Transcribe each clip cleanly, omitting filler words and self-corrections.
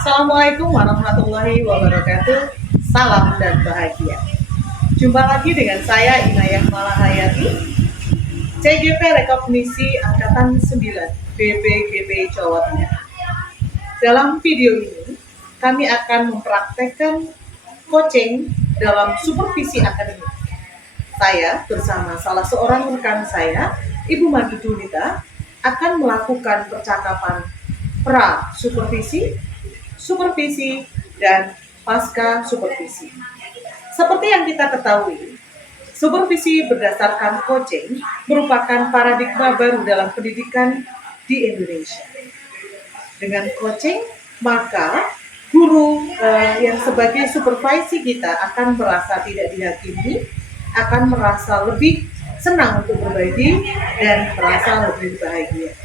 Assalamualaikum warahmatullahi wabarakatuh. Salam dan bahagia. Jumpa lagi dengan saya Inayah Malahayati, CGP Rekognisi Angkatan 9 BPGP Jawa Tengah. Dalam video ini, kami akan mempraktekkan coaching dalam supervisi akademik. Saya bersama salah seorang rekan saya, Ibu Madu Dunita, akan melakukan percakapan pra-supervisi, supervisi, dan pasca supervisi. Seperti yang kita ketahui, supervisi berdasarkan coaching merupakan paradigma baru dalam pendidikan di Indonesia. Dengan coaching, maka guru yang sebagai supervisi kita akan merasa tidak dihakimi, akan merasa lebih senang untuk berbagi, dan merasa lebih bahagia.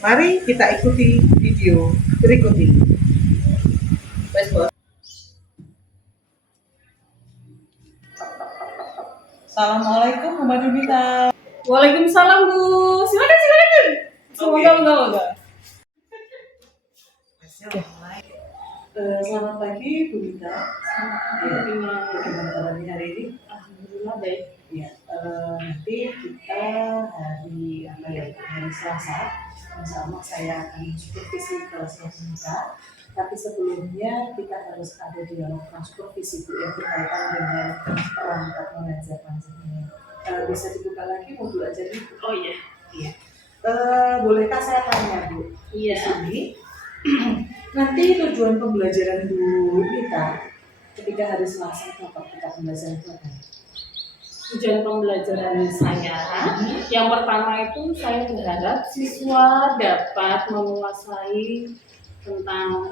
Mari kita ikuti video berikut ini. Assalamualaikum Bu Madunita. Waalaikumsalam Bu. Silakan. Semoga. Selamat pagi Bu Dita. Bagaimana kabarnya hari ini? Alhamdulillah baik. Ya, nanti kita hari Selasa, sama saya akan supervisi kelasnya kita. Tapi sebelumnya kita harus ada dialog supervisi Bu yang berkaitan dengan perangkat mengajar panjenengan. Bisa dibuka lagi modul ajar Bu? Oh iya. Iya. Bolehkah saya tanya Bu? Iya. Di sini nanti tujuan pembelajaran Bu kita ketika hari Selasa itu apa? Kita pembelajaran itu apa? Tujuan pembelajaran saya, yang pertama itu saya berharap siswa dapat menguasai tentang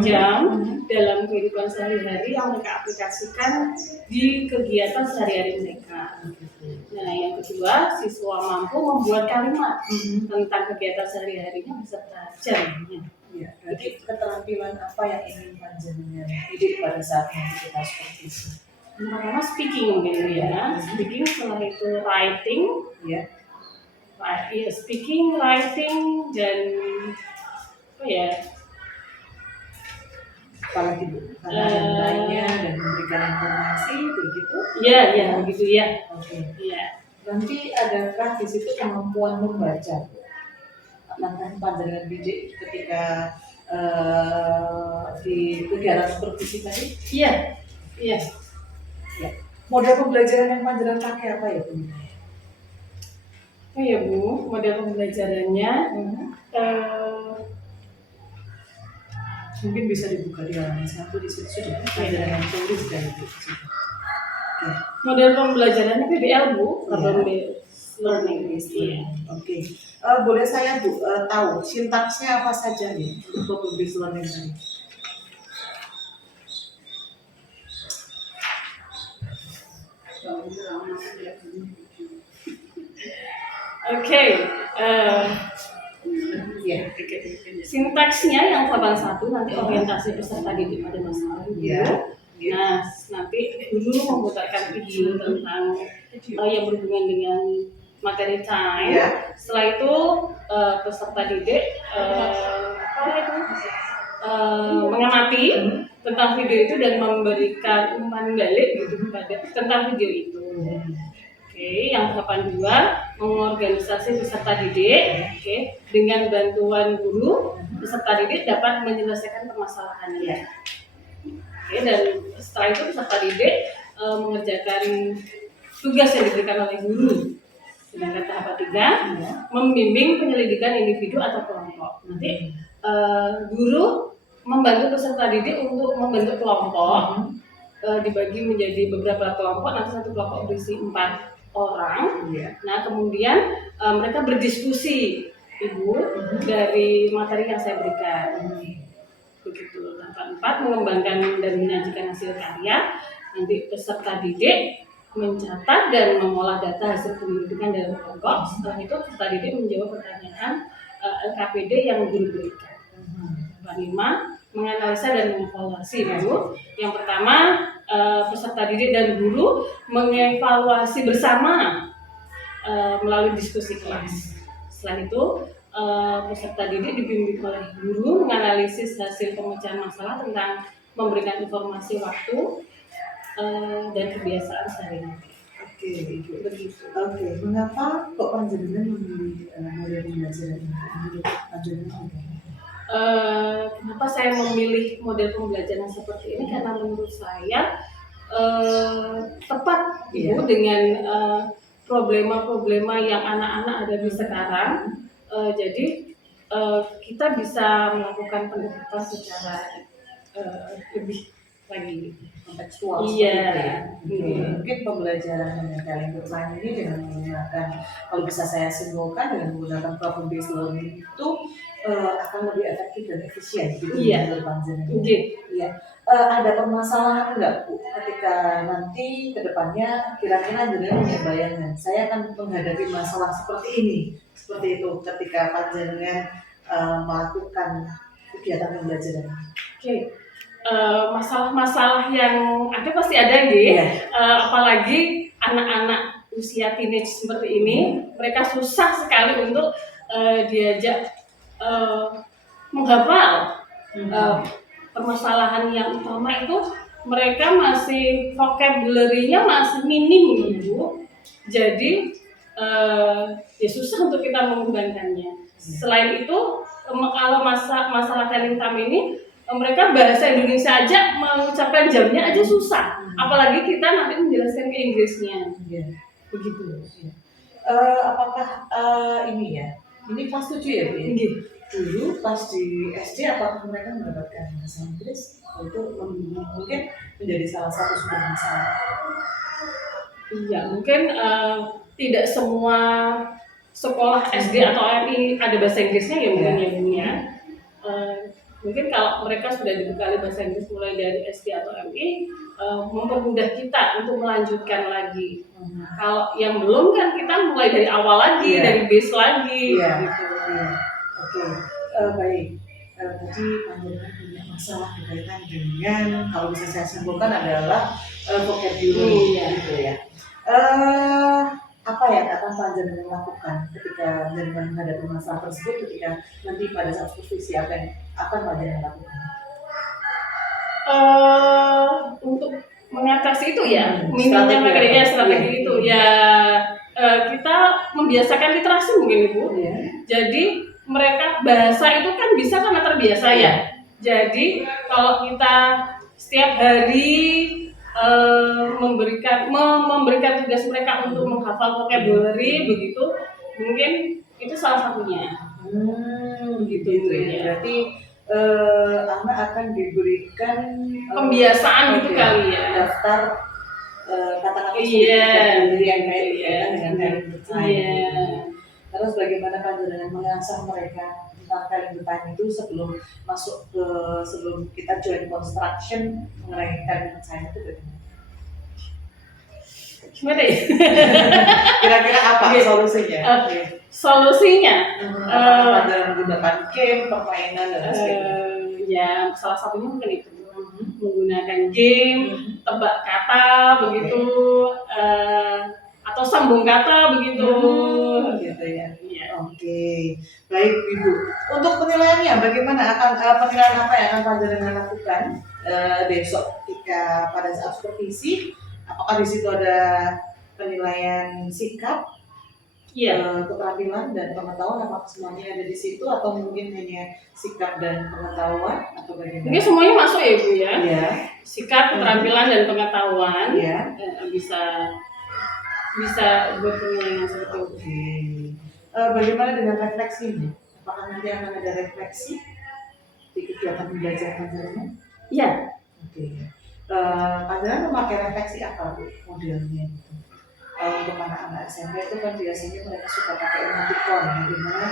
jam dalam kehidupan sehari-hari yang mereka aplikasikan di kegiatan sehari-hari mereka. Nah, yang kedua, siswa mampu membuat kalimat tentang kegiatan sehari-harinya beserta jamnya. Ya, jadi keterampilan apa yang ingin panjenengan didik pada saat nanti kita supervisi? Yang pertama speaking mungkin ya. Speaking, setelah itu writing, ya. Speaking, writing, dan apa ya? Apalagi Bu, dan lainnya dan memberikan informasi begitu? Ya, begitu ya. Oke. Iya. Nanti adakah di situ kemampuan membaca? Apakah panjenengan didik ketika di kegiatan supervisi tadi? Iya. Ya. Model pembelajaran yang panjenengan pakai apa ya Bu? Oh ya Bu, model pembelajarannya mungkin bisa dibuka di halaman 1 di situ sudah panjenengan tulis dari Bu. Model pembelajarannya PBL Bu, learning. Oke. Boleh saya Bu tahu sintaksnya apa saja nih untuk public learning tadi? Oke. Sintaksnya yang tahapan 1 nanti orientasi peserta didik pada masalah itu. Nah, nanti dulu memutarkan video tentang yang berhubungan dengan materi time. Setelah itu peserta didik mengamati tentang video itu dan memberikan umpan balik gitu kepada tentang video itu. Oke, yang tahapan 2 mengorganisasi peserta didik. Oke, dengan bantuan guru peserta didik dapat menyelesaikan permasalahannya. Oke, dan setelah itu peserta didik mengerjakan tugas yang diberikan oleh guru. Sedangkan tahap 3 membimbing penyelidikan individu atau kelompok. Nanti guru membantu peserta didik untuk membentuk kelompok, dibagi menjadi beberapa kelompok. Nanti satu kelompok berisi 4 orang. Nah, kemudian mereka berdiskusi Ibu dari materi yang saya berikan. Begitu. Tahap 4 mengembangkan dan menyajikan hasil karya. Nanti peserta didik mencatat dan mengolah data hasil penyelidikan dalam kelompok. Setelah itu peserta didik menjawab pertanyaan LKPD yang guru berikan. Tahap 5 menganalisa dan mengevaluasi Bu. Yang pertama peserta didik dan guru mengevaluasi bersama melalui diskusi kelas. Setelah itu peserta didik dibimbing oleh guru menganalisis hasil pemecahan masalah tentang memberikan informasi waktu dan kebiasaan sehari-hari. Oke, Ibu. Begitu. Oke, mengapa kok panjenengan memilih model pembelajaran ini? Menurut panjenengan apa? Kenapa saya memilih model pembelajaran seperti ini? Karena menurut saya tepat Ibu dengan problema-problema yang anak-anak ada di sekarang. Jadi kita bisa melakukan pendekatan secara lebih lagi Kontekstual. iya. Mungkin pembelajaran yang kalian bermain ini dengan menggunakan, kalau bisa saya simpulkan, dengan menggunakan problem based learning itu akan lebih efektif dan efisien gitu. Iya. Menurut panjenengan. Iya. Ada permasalahan nggak Bu ketika nanti ke depannya kira-kira jenengan punya bayangan saya akan menghadapi masalah seperti ini, seperti itu ketika panjenengan melakukan kegiatan pembelajaran? Masalah-masalah yang ada pasti ada gitu. Iya. Apalagi anak-anak usia teenage seperti ini, mereka susah sekali untuk diajak menghafal. Permasalahan yang utama itu mereka masih vocabulary-nya masih minim gitu. Jadi ya susah untuk kita mengembangkannya. Selain itu kalau masalah talent time ini mereka bahasa Indonesia aja mengucapkan jamnya aja susah, apalagi kita nanti menjelaskan ke Inggrisnya. Begitu. Apakah ini ya? Ini kelas 7 ya Bu? Dulu pas di SD apakah mereka mendapatkan bahasa Inggris? Itu mungkin menjadi salah satu sumber masalah. Iya, mungkin tidak semua sekolah SD atau MI ada bahasa Inggrisnya ya mungkin ya. Mungkin kalau mereka sudah dibekali bahasa Inggris mulai dari SD atau MI, mempermudah kita untuk melanjutkan lagi. Kalau yang belum kan kita mulai dari awal lagi, dari base lagi. Gitu. Oke, baik. Tadi panjenengan punya masalah berkaitan dengan, kalau bisa saya simpulkan adalah vocabulary gitu ya. Apa yang akan panjenengan lakukan ketika panjenengan menghadapi masalah tersebut, ketika nanti pada saat supervisi apa yang akan panjenengan lakukan? Untuk mengatasi itu ya, minimnya strategi itu ya, kita membiasakan literasi mungkin Ibu. Jadi mereka bahasa itu kan bisa karena terbiasa ya. Jadi kalau kita setiap hari memberikan tugas mereka untuk menghafal vocabulary begitu, mungkin itu salah satunya. Begitu ya. Berarti anak akan diberikan pembiasaan gitu kali ya. Daftar kata-kata vocabulary yang berkaitan dengan talent bertanya. Terus bagaimana panjenengan mengasah mereka tentang talent bertanya itu sebelum kita join construction mengenai talent bertanya itu bagaimana? Gimana ya? Kira-kira apa solusinya? Solusinya panjenengan menggunakan game, permainan dan sebagainya. Ya salah satunya mungkin itu menggunakan game, tebak kata begitu, atau sambung kata begitu. Gitu ya. Oke, baik Ibu. Untuk penilaiannya bagaimana penilaian apa yang akan panjenengan lakukan besok ketika pada saat supervisi? Apakah di situ ada penilaian sikap, keterampilan dan pengetahuan, apakah semuanya ada di situ atau mungkin hanya sikap dan pengetahuan atau bagaimana? Mungkin semuanya masuk ya Ibu ya. Sikap, keterampilan dan pengetahuan bisa buat penilaian seperti itu. Bagaimana dengan refleksinya? Apakah nanti akan ada refleksi di kegiatan pembelajaran panjenengan? Iya. Panjenengan memakai refleksi apa Bu modelnya gitu? Untuk anak-anak SMP itu kan biasanya mereka suka pakai emoticon, bagaimana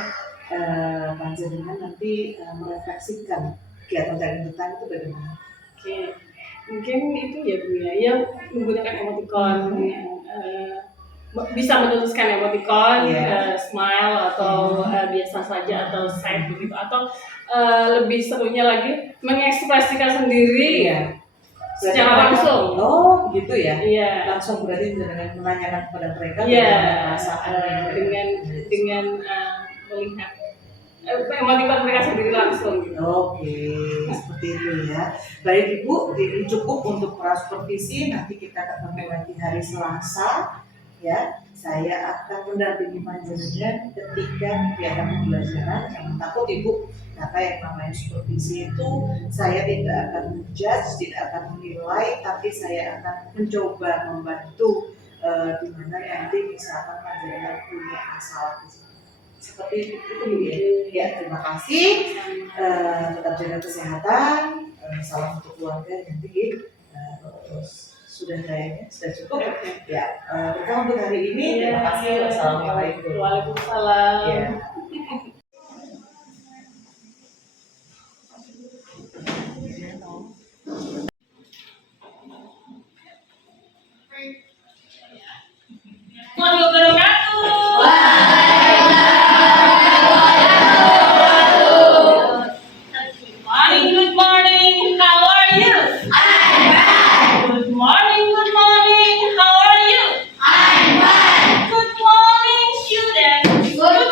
panjenengan nanti merefleksikan kegiatan talent bertanya itu bagaimana? Mungkin itu ya Bu ya, yang menggunakan emoticon. Bisa menuliskan emoticon, smile atau biasa saja atau sad begitu, atau lebih serunya lagi mengekspresikan sendiri secara langsung. Oh gitu ya? Langsung berarti dengan menanyakan kepada mereka bagaimana perasaan dengan melihat emoticon mereka sendiri langsung gitu. Oke, seperti itu ya. Baik Ibu, ini cukup untuk prasupervisi. Nanti kita ketemu lagi hari Selasa. Ya, saya akan mendampingi panjenengan ketika kegiatan pembelajaran. Jangan takut Ibu, karena yang namanya supervisi itu saya tidak akan menjudge, tidak akan menilai, tapi saya akan mencoba membantu di mana nanti misalkan panjenengan punya masalah di situ. Seperti itu Bu ya. Ya, terima kasih. Tetap jaga kesehatan. Salam untuk keluarga nanti. Sudah kayaknya sudah cukup. Ya, berkah untuk hari ini. Terima kasih. Wassalamualaikum. Waalaikumsalam. Ya. Assalamualaikum wabarakatuh. Good morning, how are you? Good morning, how are you? Good morning, students. Good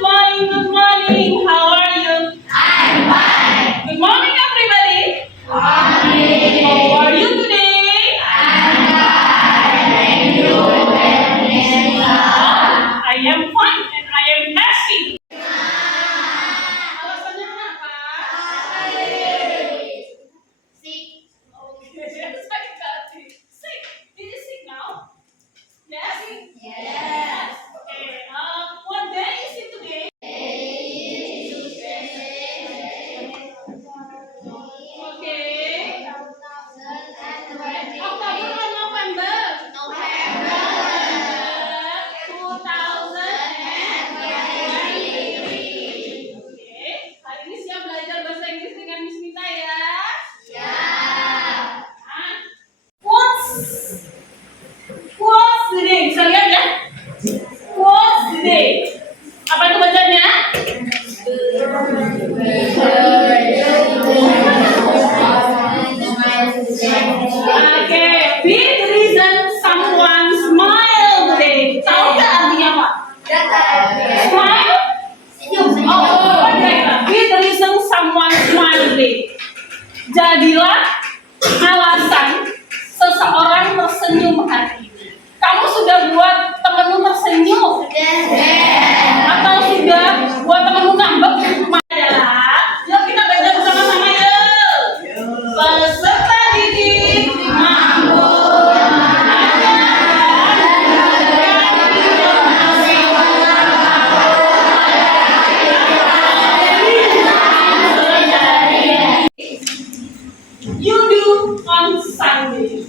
morning, how are you? Good morning, everybody. How are you today? I am fine and I am happy. Alasannya kenapa? Sick. Okay, saya ganti. Sick. Did you sick now? Yes. Yes. Okay. What day is it today? Okay. October or November? 2020. Oke, hari ini siap belajar bahasa Inggris dengan Miss Mita ya? Nah, what's the day? Bisa lihat ya? What's the day? Apa itu bacanya? Oke, big reason someone smile today. Tahu nggak artinya apa? Smile? Oh, big reason someone smile today. Jadilah alasan seseorang tersenyum hari ini. Kamu sudah buat temenmu tersenyum? Atau sudah buat temenmu ngambek? Adalah, yuk kita belajar bersama-sama yuk. Peserta didik you do on Sunday.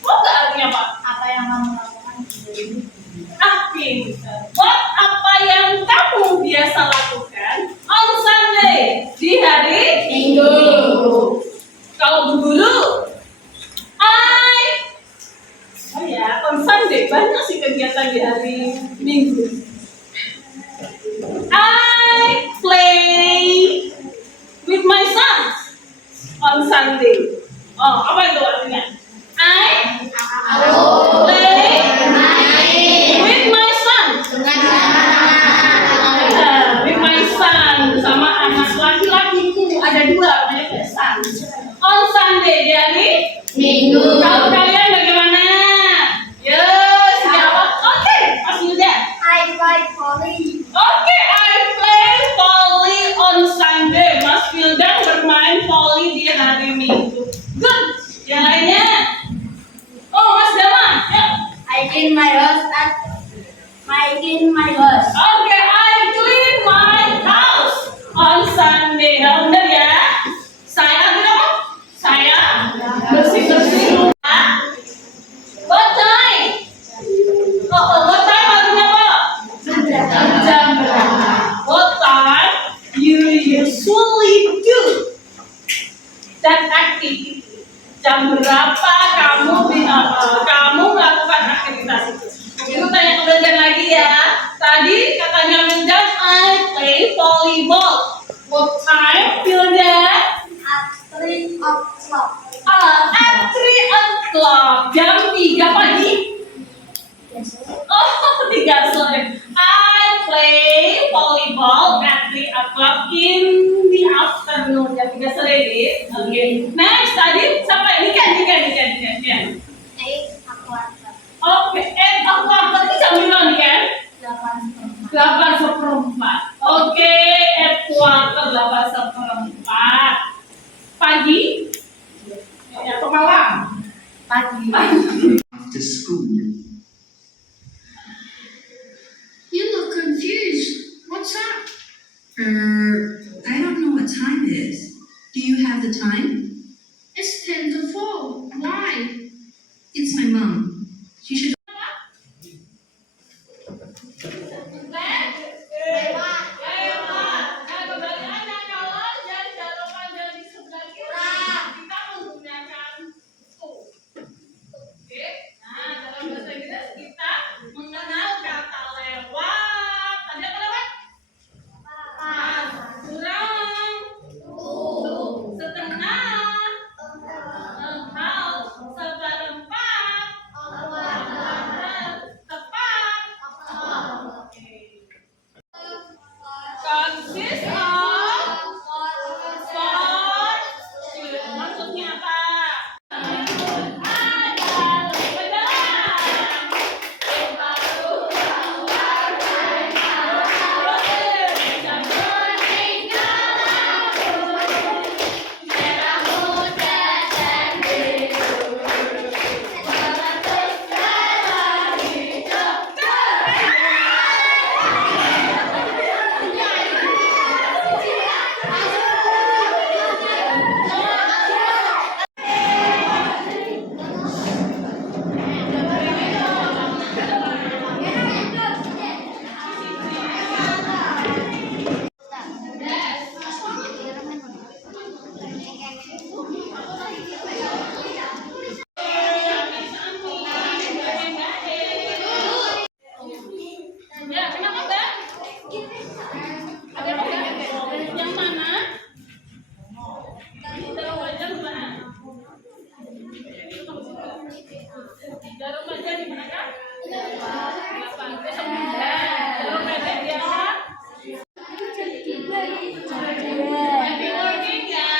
What artinya apa? Apa yang kamu lakukan hari ini? Apa yang kamu biasa lakukan on Sunday di hari Minggu. Kalau Bu Guru, on Sunday banyak sih kegiatan di hari Minggu. I play with my son on Sunday. Oh, apa itu artinya? I play with my son. With my son sama anak laki-lakiku ada dua namanya son. On Sunday di hari Minggu. Kalau kalian bagaimana? Yes, jawab. Oke, Mas Yuda. I play volley. Oke, I play volley on Sunday. Mas Wildan bermain volley di hari Minggu. Good. Yang lainnya? Oh, Mas Dama. Ya. I clean my house. Oke, I clean my house on Sunday. Nah, benar ya? Saya apa? Saya bersih-bersih rumah. What time? What time artinya apa? Jam berapa? What time you usually do that activity? Jam berapa kamu melakukan aktivitas itu? Itu tanya ke lagi ya. Tadi katanya Wildan, I play volleyball. What time, Wildan? At 3 o'clock. At 3 o'clock. Jam 3 pagi. Oh, 3 sore. I play call at 3 o'clock in the afternoon. Jam 3 sore. Oke. Next tadi sampai ini kan. 8 o'clock. Oke, 8 o'clock itu jam berapa nih kan? 8 8:15. Oke, 8:15 pagi. Ya, atau malam? pagi. After school. You look confused. What's up? I don't know what time it is. Do you have the time? It's 10 to 4. Why? It's my mom. She should. Consist of four students. Maksudnya apa? Ya, kenapa Mbak? Ada apa enggak? Yang mana? Jarum aja di mana? Jarum aja di mana kak? 8. Besok 9. Jarum pendek di apa? Happy working ya.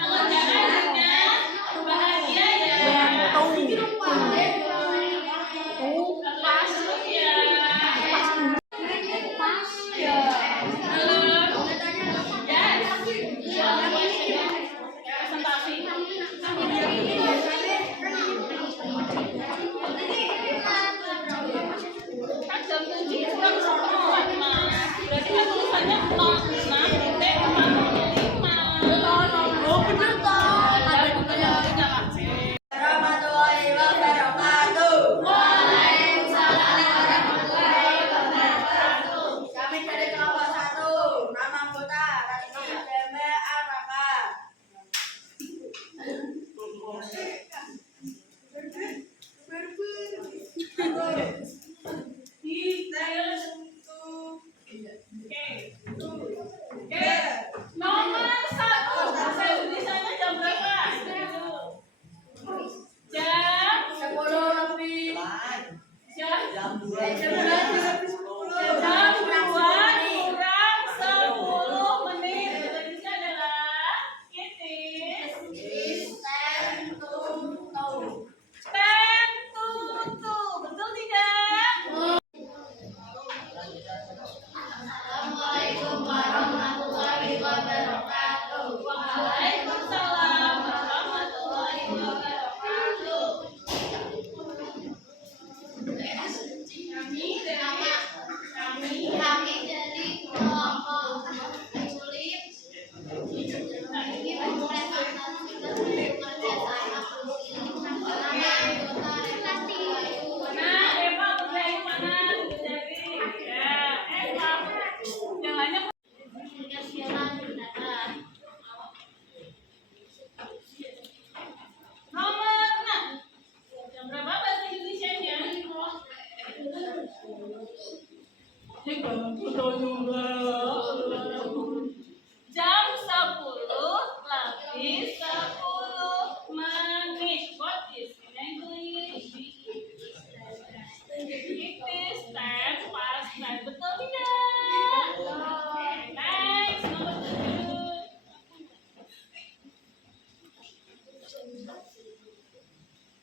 Mengerjakan dengan bahagia ya. Pas ya. Presentasi.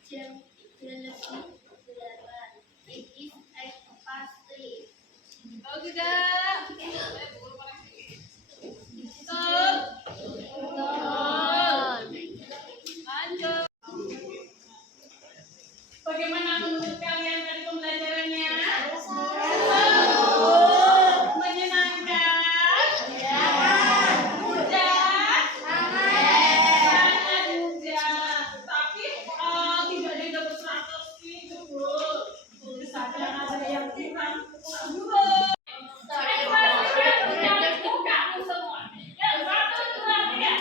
jam 8. It is 8 past 3. Oh tidak. Stop. Lanjut. Bagaimana menurut kalian tadi pembelajarannya? Menyenangkan? Mudah? Sangat mudah. Tapi tidak ada yang dapat 100 gitu, Bu. Misalkan ada yang kurang. Kamu semua. Ya, 1, 2, 3.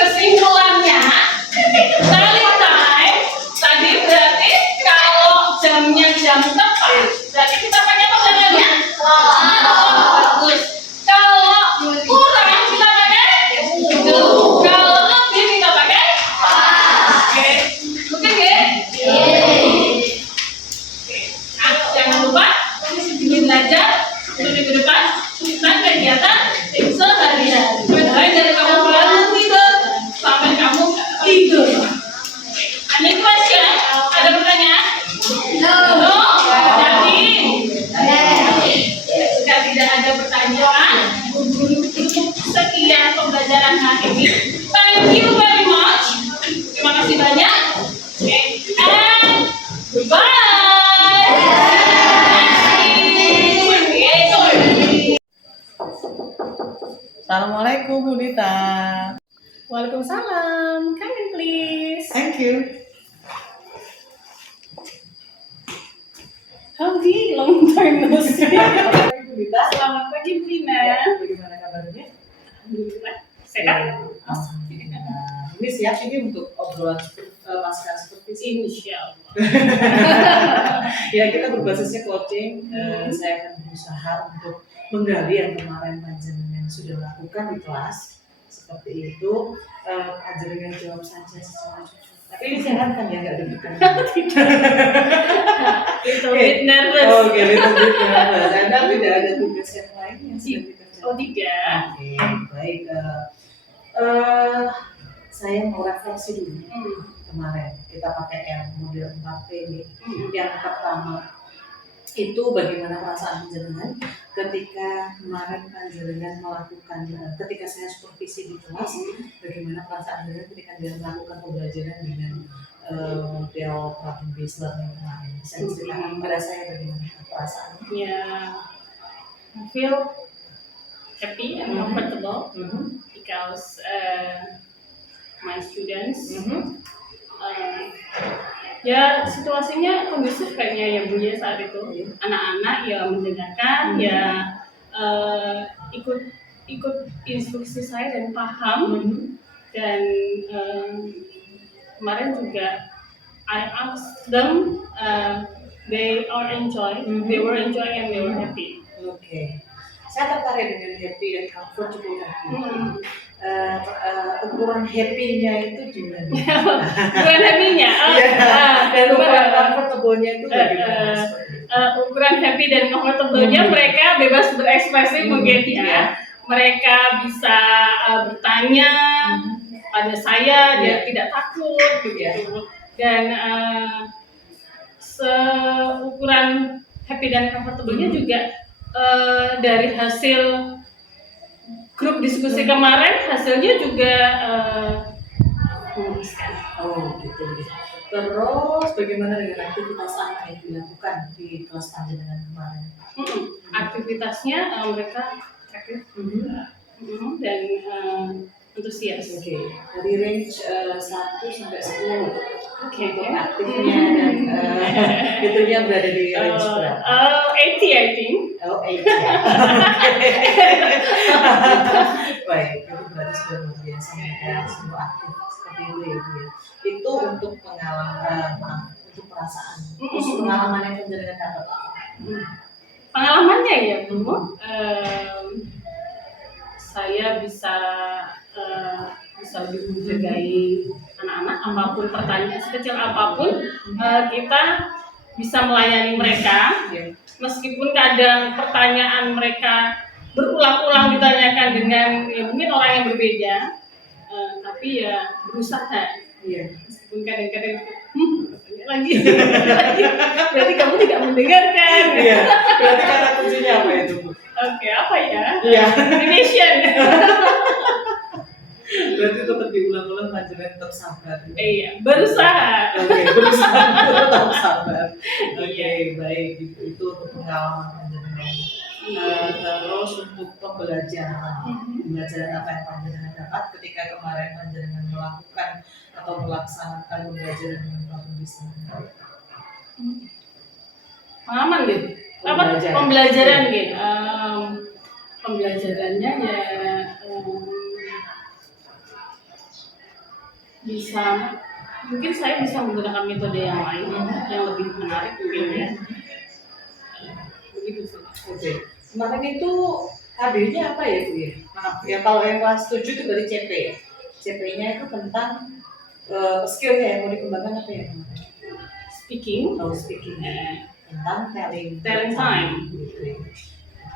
Kesimpulannya, study time tadi berarti kalau jamnya jam tepat, berarti kita pakai apa jamnya? Bagus. Kalau kurang kita pakai do. Kalau lebih kita pakai oke. Oke, nah, jangan lupa belajar untuk minggu depan dan kegiatan sehari-hari. Mulai dari kamu bangun tidur sampai kamu tidur. Any question? Ada pertanyaan? No. Jadi jika tidak ada pertanyaan, sekian pembelajaran hari ini. Thank you very much. Terima kasih banyak. Okay. And goodbye. Assalamualaikum Bu Dita. Waalaikumsalam. Come in please. Thank you. Howdy, long time no see. Bu Dita. Selamat pagi, Bu Dina. Bagaimana kabarnya? Alhamdulillah. Sehat? Alhamdulillah. Ini siap ini untuk obrolan pasca seperti ini. Insya Allah. Ya, kita berbasisnya coaching. Saya akan berusaha untuk menggali yang kemarin panjenengan sudah lakukan di kelas seperti itu. Panjenengan jawab saja secara jujur. Tapi ini sehat kan ya, nggak deg-degan. Little bit nervous. Oke, little bit nervous. Anda tidak ada tugas yang lain yang sedang dikerjakan? Oh tidak. Oke, baik. Saya mau refleksi dulu. Kemarin kita pakai yang model 4P ini. Yang pertama itu bagaimana perasaan panjenengan ketika kemarin panjenengan melakukan ketika saya supervisi di kelas, bagaimana perasaan panjenengan ketika dia melakukan pembelajaran dengan model problem based learning kemarin. Saya ceritakan pada saya bagaimana perasaannya. Yeah, I feel happy and comfortable because my students ya situasinya kondusif kayaknya ya Bu ya saat itu. Anak-anak ya mendengarkan ya ikut instruksi saya dan paham dan kemarin juga I asked them they were enjoying and they were happy. Oke. Saya tertarik dengan happy dan comfortable tadi. Ukuran happy-nya itu gimana? Ukuran happy-nya? Dan ukuran comfortable-nya itu bagaimana? Ukuran happy dan comfortable-nya mereka bebas berekspresi mungkin ya. Mereka bisa bertanya pada saya, dia tidak takut begitu. Dan seukuran happy dan comfortable-nya juga dari hasil grup diskusi kemarin hasilnya juga memuaskan. Oh gitu. Terus bagaimana dengan aktivitas apa yang dilakukan di kelas panjenengan kemarin? Aktivitasnya mereka aktif dan antusias. Oke. Dari range 1 sampai 10. Oke. Untuk aktifnya dan itunya berada di range berapa? 80 I think. Oh, 8 ya. Baik, itu berarti sudah luar biasa mereka semua aktif seperti itu ya Bu ya. Itu untuk pengalaman, untuk perasaan. Terus pengalaman yang panjenengan dapat apa? Pengalamannya ya Bu, saya bisa lebih menghargai anak-anak, apapun pertanyaan sekecil apapun, kita bisa melayani mereka. Meskipun kadang pertanyaan mereka berulang-ulang ditanyakan dengan ya, mungkin orang yang berbeda, tapi ya berusaha. Meskipun kadang-kadang bertanya lagi, berarti kamu tidak mendengarkan. Berarti kata kuncinya apa itu, Bu? Oke, apa ya? Iya. Indonesian. Berarti tetap diulang-ulang, panjenengan tetap sabar. Iya, berusaha. Oke, berusaha tetap sabar. Oke, baik, itu untuk pengalaman panjenengan. Terus untuk pembelajaran apa yang panjenengan dapat ketika kemarin panjenengan melakukan atau melaksanakan pembelajaran dengan Prabu Bisma. Pengalaman gitu. Apa? Pembelajaran gitu. Pembelajarannya ya bisa, mungkin saya bisa menggunakan metode yang lain yang lebih menarik mungkin ya. Begitu sih. Oke. Kemarin itu KD-nya apa ya, Bu ya? Maaf ya, kalau yang kelas 7 itu dari CP ya. CP-nya itu tentang skill-nya yang mau dikembangkan apa ya? Speaking. Speaking. Tentang telling time. Gitu ya.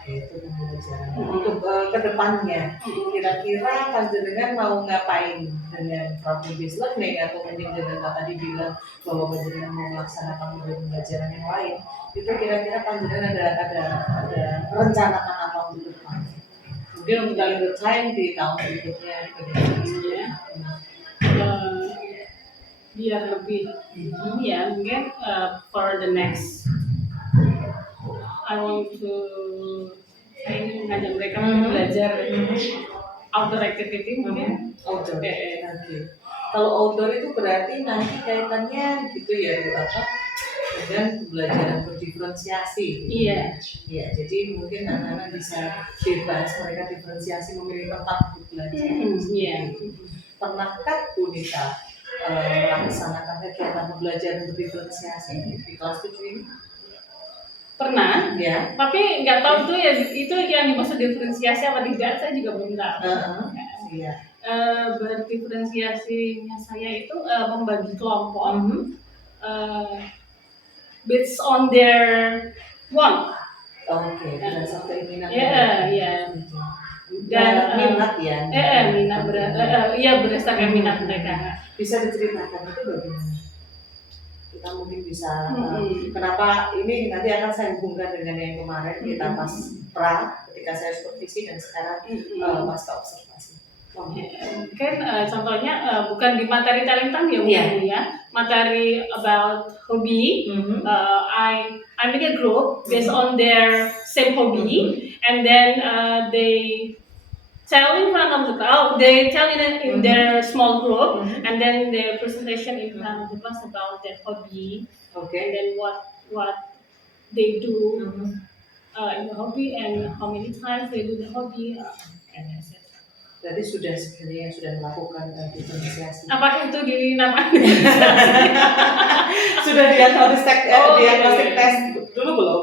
Oke, itu pembelajaran. Untuk kedepannya, kira-kira panjenengan mau ngapain dengan Prabu Bisma nih, atau mungkin dengan Pak tadi bilang bahwa panjenengan mau melaksanakan pembelajaran yang lain, itu kira-kira panjenengan ada rencanakan apa untuk depan? Mungkin untuk kali time di tahun berikutnya, biar lebih ya mungkin for the next I want to ngajak mereka belajar outdoor activity mungkin. Outdoor. Oke. Kalau outdoor itu berarti nanti kaitannya gitu ya, Bu, apa dengan pembelajaran berdiferensiasi. Iya. Iya, jadi mungkin anak-anak bisa bebas mereka diferensiasi memilih tempat untuk belajar. Iya. Pernahkah Bu Nita melaksanakan kegiatan pembelajaran berdiferensiasi di kelas 7 ini? Pernah, Ya. tapi nggak tahu tuh ya itu yang dimaksud diferensiasi apa tidak, saya juga belum tahu. Iya. Berdiferensiasinya saya itu membagi kelompok based on their want. Oke, berdasarkan keinginan. Iya. Dan minat ya. Minat berdasarkan minat mereka. Bisa diceritakan itu bagaimana? Kita mungkin bisa kenapa ini nanti akan saya hubungkan dengan yang kemarin kita pas ketika saya supervisi dan sekarang pasca observasi. Kan contohnya bukan di materi telling time ya, materi about hobby. I make a group based on their same hobby, and then they tell in front of the class. They tell in their small group, and then their presentation in front of the class about their hobby. Okay. And then what they do in the hobby and how many times they do the hobby. And that's it. Jadi sebenarnya sudah melakukan diferensiasi. Apakah itu dinamakan? Sudah diagnostik tes dulu belum?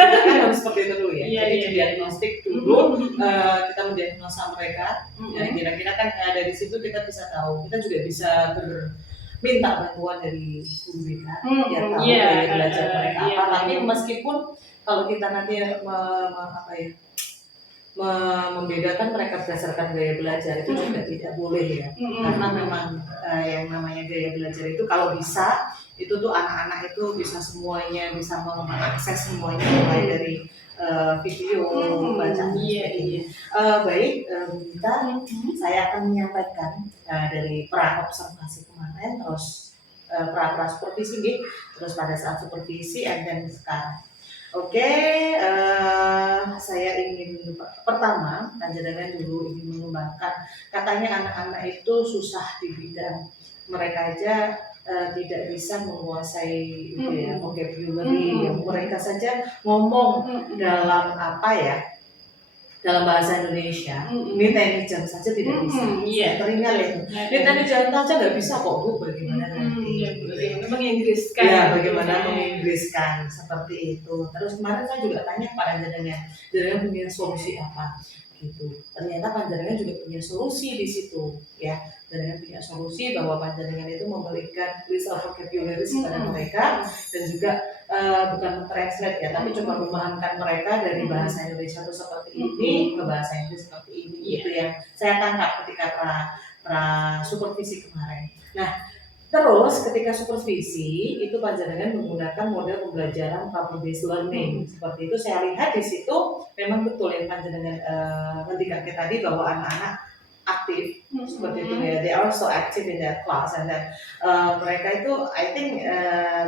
Kan harus seperti itu dulu ya. Jadi diagnostik dulu, kita mendiagnosa mereka. Ya, kira-kira kan dari situ kita bisa tahu. Kita juga bisa minta bantuan dari guru kita, yang tahu dari belajar mereka apa. Tapi meskipun kalau kita nanti membedakan mereka berdasarkan gaya belajar itu juga tidak boleh ya, karena memang yang namanya gaya belajar itu kalau bisa itu tuh anak-anak itu bisa semuanya, bisa mengakses semuanya mulai dari video, bacaan. Baik, kita saya akan menyampaikan dari observasi kemarin, terus supervisi, terus pada saat supervisi dan sekarang. Oke, saya ingin pertama panjenengan dulu ingin mengembangkan, katanya anak-anak itu susah di bidang mereka aja tidak bisa menguasai vocabulary, mereka saja ngomong dalam dalam bahasa Indonesia, ini teknik jam saja tidak bisa. Teringat ya, ini teknik jam saja nggak bisa kok Bu, bagaimana nanti? Bagaimana menginggriskan? Ya, bagaimana menginggriskan seperti itu. Terus kemarin saya juga tanya kepada jenengan punya solusi apa? gitu. Ternyata panjenengan juga punya solusi di situ ya. Panjenengan punya solusi bahwa panjenengan itu memberikan list of vocabularies kepada mereka dan juga bukan mentranslate ya, tapi coba memahamkan mereka dari bahasa Indonesia itu seperti ini ke bahasa Inggris seperti ini. Itu yang saya tangkap ketika pra supervisi kemarin. Nah, terus ketika supervisi itu panjenengan menggunakan model pembelajaran problem based learning. Seperti itu saya lihat di situ memang betul yang panjenengan ngendikan tadi bahwa anak-anak aktif seperti itu ya. They are so active in that class and then mereka itu I think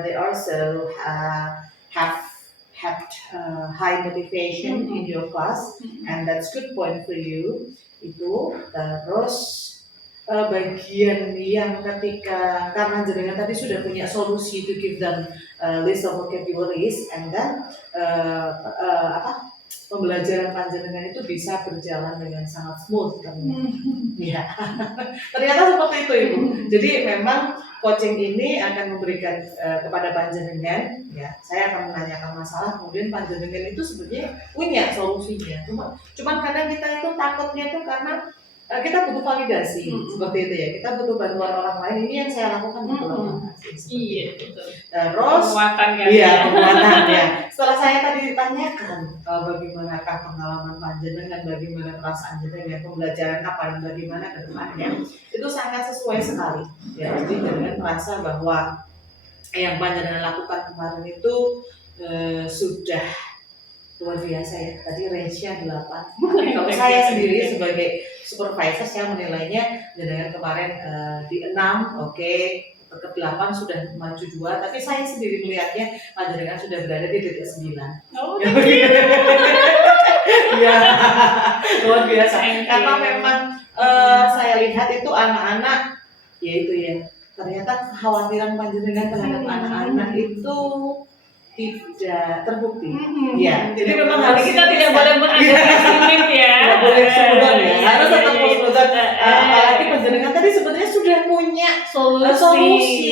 they also have had high motivation in your class and that's good point for you itu. Terus bagian yang ketika karena jenengan tadi sudah punya solusi to give them list of vocabularies and then pembelajaran panjenengan itu bisa berjalan dengan sangat smooth kan ya. Ternyata seperti itu Ibu. Jadi memang coaching ini akan memberikan kepada panjenengan ya. Saya akan menanyakan masalah kemudian panjenengan itu sebenarnya punya solusinya. Cuman kadang kita itu takutnya itu karena kita butuh validasi seperti itu ya. Kita butuh bantuan orang lain. Ini yang saya lakukan betul. Iya betul. Terus penguatan kan? Iya penguatan ya. Setelah saya tadi ditanyakan bagaimanakah pengalaman panjenengan, bagaimana perasaan jenengan, pembelajaran apa dan bagaimana ke depannya, itu sangat sesuai sekali. Ya, jadi jenengan merasa bahwa yang panjenengan lakukan kemarin itu sudah luar biasa ya. Tadi range-nya 8. Tapi kalau saya sendiri sebagai supervisor saya menilainya jenengan kemarin di 6, oke. Ke 8 sudah maju 2, tapi saya sendiri melihatnya panjenengan sudah berada di titik 9. Oh, iya. Luar biasa. Karena memang saya lihat itu anak-anak yaitu ya. Ternyata kekhawatiran panjenengan terhadap anak-anak itu tidak terbukti. Ya, jadi memang hari kita tidak boleh berantisipasi ya. Tidak boleh sembunyi ya. Harus tetap sembunyi. Apalagi panjenengan tadi sebenarnya sudah punya solusi.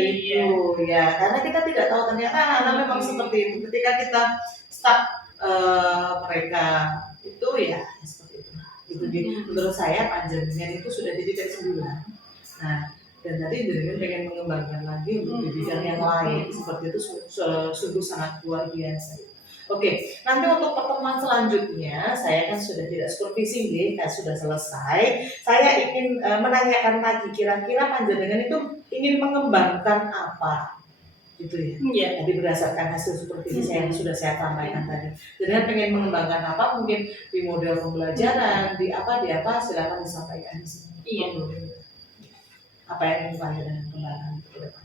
Itu ya. Karena kita tidak tahu ternyata anak-anak memang seperti itu. Ketika kita start mereka itu ya seperti itu. Gitu. Menurut saya panjenengan itu sudah di titik 9. Nah, dan tadi jenengan pengen mengembangkan lagi untuk di bidang yang lain seperti itu sungguh sangat luar biasa. Oke, nanti untuk pertemuan selanjutnya saya kan sudah tidak supervisi nih, kan sudah selesai. Saya ingin menanyakan lagi kira-kira panjenengan itu ingin mengembangkan apa gitu ya. Iya. Jadi berdasarkan hasil supervisi saya yang sudah saya sampaikan tadi. Jenengan pengen mengembangkan apa mungkin di model pembelajaran, di apa silakan disampaikan di sini. Iya. Apa yang ingin panjenengan kembangkan ke depan?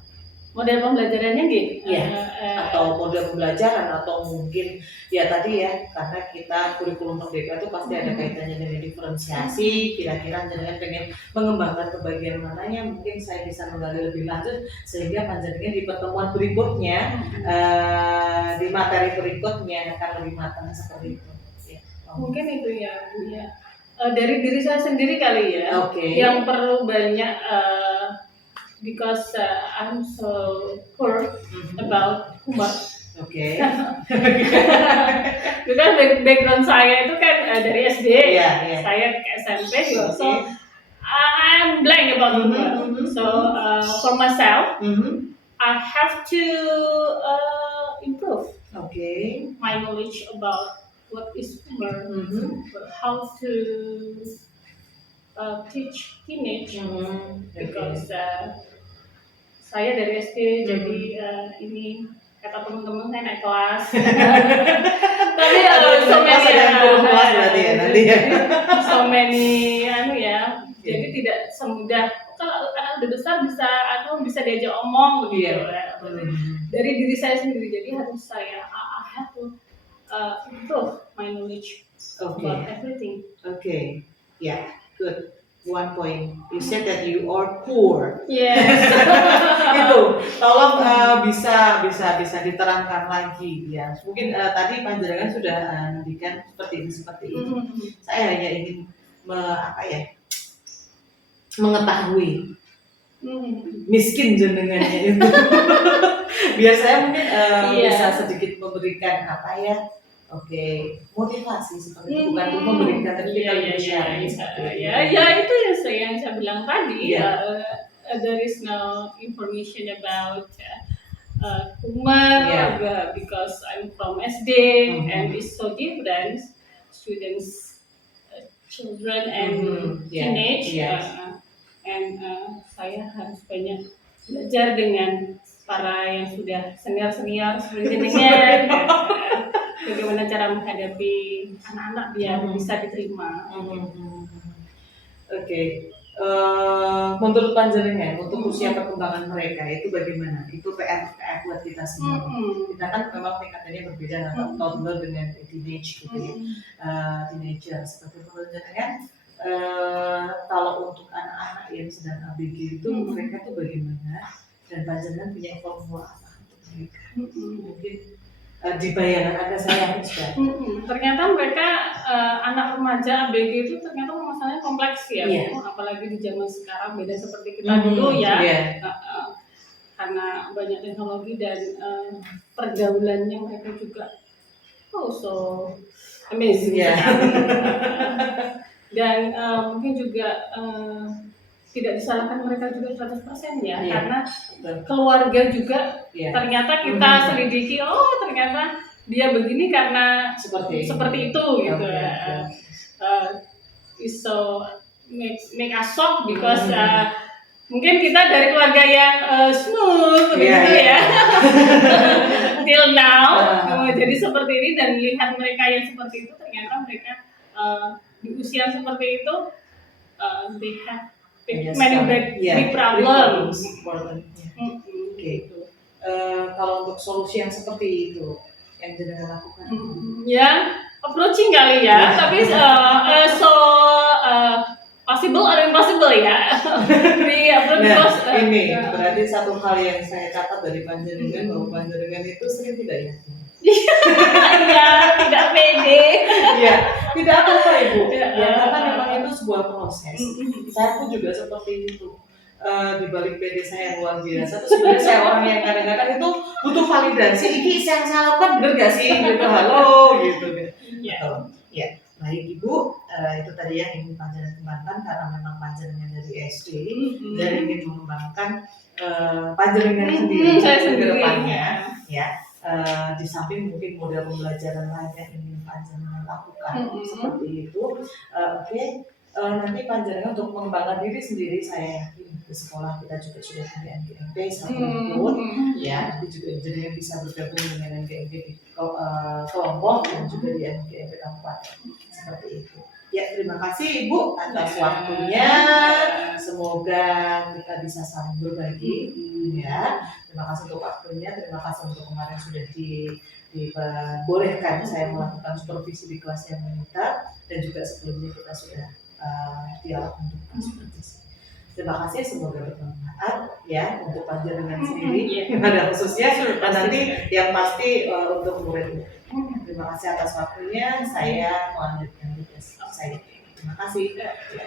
Model pembelajarannya gitu. Iya. Atau model pembelajaran atau mungkin ya tadi ya karena kita kurikulum merdeka itu pasti ada kaitannya dengan diferensiasi. Kira-kira jenengan pengen mengembangkan ke bagian mananya mungkin saya bisa menggali lebih lanjut sehingga panjenengan di pertemuan berikutnya di materi berikutnya akan lebih matang seperti itu. Ya. Mungkin itu ya Bu ya. Dari diri saya sendiri kali ya. Oke. Yang perlu banyak because I'm so poor about humor. Oke. Because background saya itu kan dari SD, Iya. saya ke SMP juga, so I'm blank about humor. So for myself, I have to improve Oke. my knowledge about what is humor, how to teach teenage, because saya dari SD jadi ini kata teman-teman saya naik kelas. Tapi so many kelas berarti ya nanti ya. So many ya. Jadi tidak semudah kalau anak udah besar bisa diajak omong begitu ya. Dari diri saya sendiri jadi harus saya I have to improve my knowledge about everything. Okay. Yeah. Good. One point. You said that you are poor. Yes. Itu. Tolong bisa diterangkan lagi ya. Mungkin tadi panjenengan sudah nantikan seperti ini. Saya hanya ingin mengetahui miskin jenengannya itu. Biar saya mungkin bisa sedikit memberikan Oke, motivasi seperti itu bukan untuk memberikan, tapi kita lebih sharing seperti itu. Ya itu yang saya bilang tadi. Iya. There is no information about humor Yeah. because I'm from SD and it's so different. Students, children and Yeah. teenage, Yes. and saya harus banyak belajar dengan para yang sudah senior seperti dengan bagaimana cara menghadapi anak-anak biar bisa diterima. Oke. Menurut panjenengan untuk usia perkembangan mereka itu bagaimana? Itu PR buat kita semua. Kita kan memang tingkatannya berbeda antara toddler dengan teenage gitu ya. Teenager seperti panjenengan. Kalau untuk anak-anak yang sedang ABG itu mereka tuh bagaimana? Dan panjenengan punya formula apa untuk mereka? Mungkin di bayangan Anda saya harus ternyata mereka anak remaja ABG itu ternyata masalahnya kompleks ya. Iya. Apalagi di zaman sekarang beda seperti kita dulu ya. Iya. Karena banyak teknologi dan pergaulannya mereka juga so amazing sekali. Dan mungkin juga tidak disalahkan mereka juga 100% ya, karena keluarga juga ternyata kita selidiki, ternyata dia begini karena seperti itu gitu. So make us shock because mungkin kita dari keluarga yang smooth begitu ya. Till now jadi seperti ini dan lihat mereka yang seperti itu ternyata mereka di usia seperti itu they have many big problems. Kalau untuk solusi yang seperti itu yang jenengan lakukan? Ya, approaching kali ya, tapi possible or impossible ya. Ini berarti satu hal yang saya catat dari panjenengan bahwa panjenengan itu sering tidak yakin. Iya, tidak pede. Iya, tidak apa-apa Ibu. Ya, karena memang itu sebuah proses. Saya pun juga seperti itu. Di balik PD saya yang luar biasa. Terus sebenarnya saya orang yang kadang-kadang itu butuh validasi. Iki yang saya lakukan bener gak sih? Gitu, halo, gitu. Ya, baik Ibu. Itu tadi yang ingin panjenengan kembangkan karena memang panjenengan dari SD dan ingin mengembangkan panjenengan sendiri ke depannya. Ya. Di samping mungkin model pembelajaran lain yang ingin panjenengan lakukan seperti itu. Nanti panjenengan untuk mengembangkan diri sendiri saya yakin di sekolah kita juga sudah punya NGMP satupun ya, nanti juga jenengan bisa bergabung dengan NGMP di kelompok dan juga di NGMP kabupaten seperti itu. Ya, terima kasih Ibu atas waktunya. Semoga kita bisa saling berbagi ya. Terima kasih untuk waktunya, terima kasih untuk kemarin sudah dibolehkan saya melakukan supervisi di kelas yang wanita dan juga sebelumnya kita sudah dialog untuk supervisi. Terima kasih, semoga bermanfaat ya untuk panjenengan sendiri pada khususnya dan nanti yang pasti untuk murid. Terima kasih atas waktunya. Saya melanjutkan tugas saya. Terima kasih.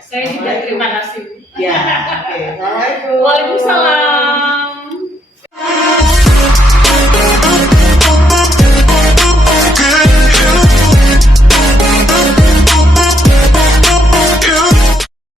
Saya juga terima kasih. Ya, oke. Assalamualaikum. Waalaikumsalam.